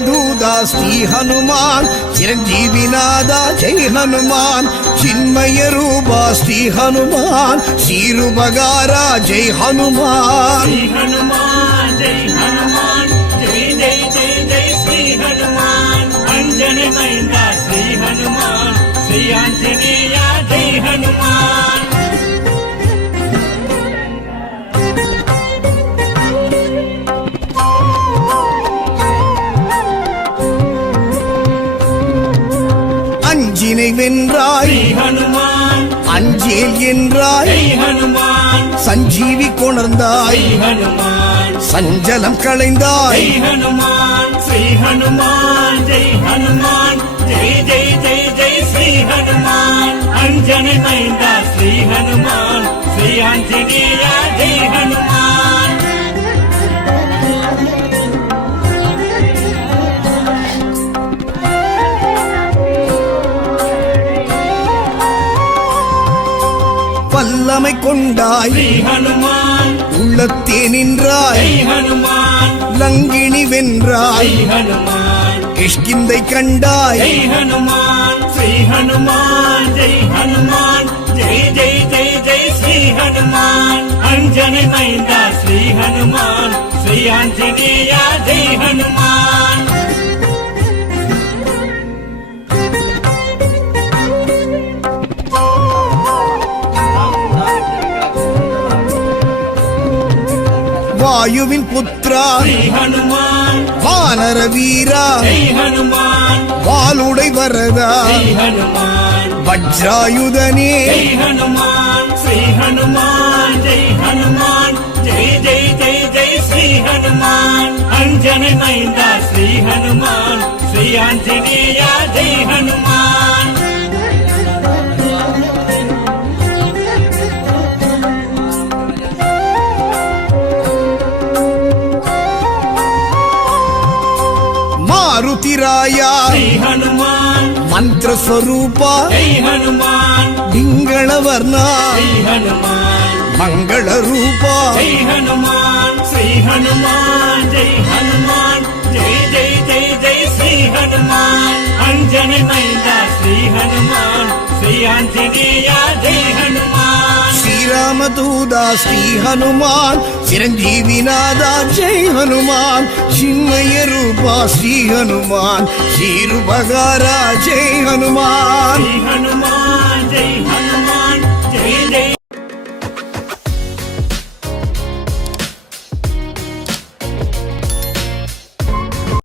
శ్రీరామదూదా శ్రీ హనుమాన్ చిరంజీవినాథ జై హనుమాన్ చిన్మయ రూపా శ్రీ హనుమాన్ శ్రీరుబగారా జై హనుమాన్ జై హనుమాన్ జై జై జై జై శ్రీ హనుమాన్ అంజనమైంద శ్రీ హనుమాన్ శ్రీ ఆంజనేయ జై హనుమాన్ அஞ்சினை வென்றாய் ஹனுமான் அஞ்சேல் என்றாய் ஹனுமான் சஞ்சீவி கொணர்ந்தாய் ஹனுமான் சஞ்சலம் களைந்தாய் ஹனுமான் ஸ்ரீ ஹனுமான் ஜெய் ஹனுமான் ஜெய் ஜெய் ஜெய் ஜெய் ஸ்ரீ ஹனுமான் அஞ்சனை மைந்தா ஸ்ரீ ஹனுமான் ஸ்ரீ ஆஞ்சநேய ஜெய் ஹனுமான் வல்லமை கொண்டாய் ஸ்ரீ ஹனுமான் உள்ளத்தே நின்றாய் ஜெய் ஹனுமான் லங்கினி வென்றாய் ஜெய் ஹனுமான் கிஷ்கிந்தை கண்டாய் ஜெய் ஹனுமான் ஸ்ரீ ஹனுமான் ஜெய் ஹனுமான் ஜெய் ஜெய் ஜெய் ஜெய் ஸ்ரீ ஹனுமான் அஞ்சனை மைந்தா ஸ்ரீ ஹனுமான் ஸ்ரீ ஆஞ்சநேய ஜெய் ஹனுமான் வாயுவின் புத்ரா ஸ்ரீ ஹனுமான் வானர வீரா ஜெய் ஹனுமான் வாளுடை வரதா ஸ்ரீ ஹனுமான் வஜ்ராயுதனே ஜெய் ஹனுமான் ஸ்ரீ ஹனுமான் ஜெய் ஹனுமான் ஜெய் ஜெய் ஜெய் ஜெய் ஸ்ரீ ஹனுமான் அஞ்சனை மைந்தா ஸ்ரீ ஹனுமான் ஸ்ரீ ஆஞ்சநேய ஜெய் ஹனுமான் మారుతిరాయా శ్రీ హనుమాన్ మంత్ర స్వరూప జై హనుమాన్ పింగళ వర్ణ శ్రీ హనుమాన్ మంగళ రూప జై హనుమాన్ శ్రీ హనుమాన్ జై హనుమాన్ జై జై జై జై శ్రీ హనుమాన్ అంజని మైంద శ్రీ హనుమాన్ శ్రీ ఆంజనేయ జై హనుమాన్ శ్రీరామదూదా శ్రీ హనుమాన్ చిరంజీవినాథ జై హనుమాన్ చిన్మయ రూప శ్రీ హనుమాన్ శ్రీరుబగారా జై హనుమాన్